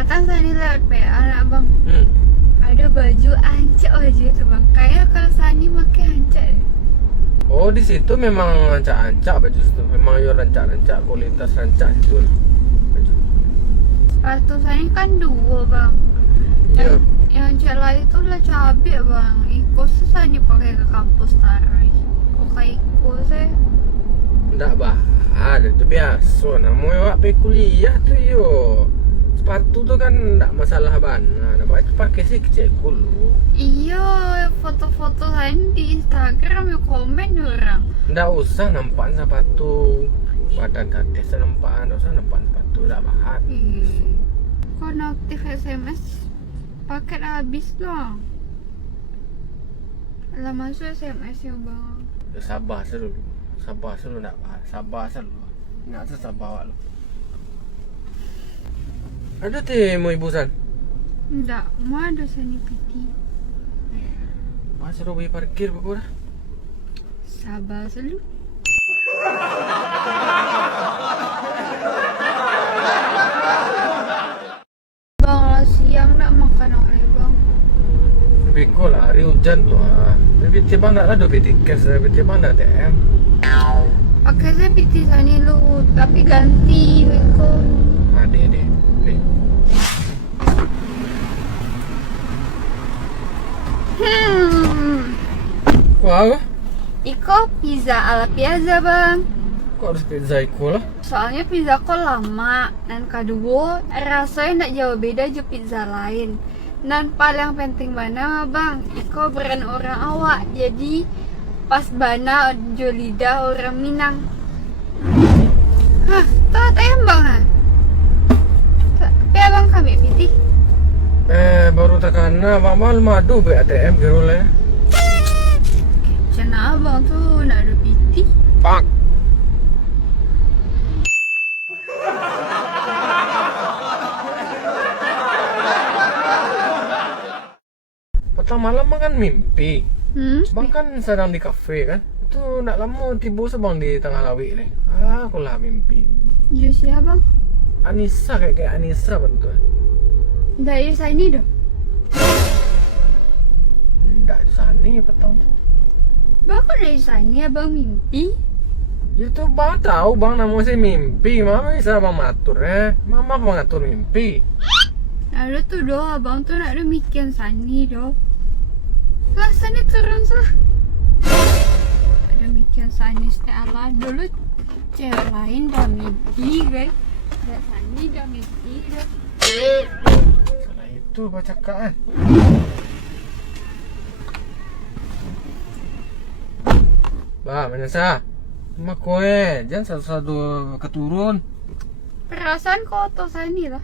Atas tadi lewat PA lah bang. Hmm. Ada baju ancak aja tuh bang. Kayak kalau Sani pakai ancak deh. Oh, di situ memang rancak-rancak baju situ. Memang yo rancak-rancak kualitas rancak situ. Baju. Sepatu Sani kan dua bang. Iya. Yang ancak lain itu lah cabai bang. Iko sih Sani pakai ke kampus tarik. Kok kayak Iko sih? Ndak ada itu biasa. Namanya wak pergi kuliah tu yo. Sepatu tu kan ndak masalah bana. Nak pakai sih kecil dulu. Iya, foto-foto Sani di Instagram ya komen orang. Ndak usah nampak sepatu badan kaki nampak, ndak usah nampak sepatu ndak bahan. Kok notif SMS paket habis loh. Lah masuk SMS ya bang. Ya, sabar dulu. Sabar dulu nak. Sabar dulu. Nak sabar awak lu. Ada temu ibu San. Enggak, mau ada Sani piti. Masa dah pergi parkir pukul dah. Sabar selalu. Bang, lah siang nak makan apa bang? Biko lah hari hujan tu. Tapi tiba nak ada duit cash, tapi tiba nak ATM. Pakai saya piti Sani lu, tapi ganti Beko. Dek. Wah, Iko pizza ala piazza bang. kok harus pizza Iko lah? Soalnya pizza kok lama dan kedua rasanya tidak jauh beda aja pizza lain. Dan paling penting mana bang, Iko brand orang awak jadi pas bana jo lidah orang Minang. Hah, tuh ATM bang ha? Tapi abang kami pitih. Baru takana abang mal madu be ATM kira lah. Cina abang tuh nak ada pitih. Pak. Petang malam kan mimpi. Bang kan sedang di kafe kan. Tu nak lama tiba sebang di tengah lawik ni. Aku lah mimpi. Jo siapa bang? Anissa kayak Anissa bentuk. Dari Sani dah. Ndak sani petang tu. Bang kok dari Sani abang mimpi? Itu bang tahu bang nama saya mimpi. Mama bisa bang matur Mama mengatur mimpi. Ada tuh doh abang tuh nak ada mikirin Sani doh. Lah Sani turun sah. Ada mikirin Sani setelah dulu cewek lain dah mimpi guys. Dan Sani dah mimpi dah. Salah itu baca kan. Bah, mana sah? Mak kowe, jangan satu-satu keturun. Perasaan kok otot Sani lah.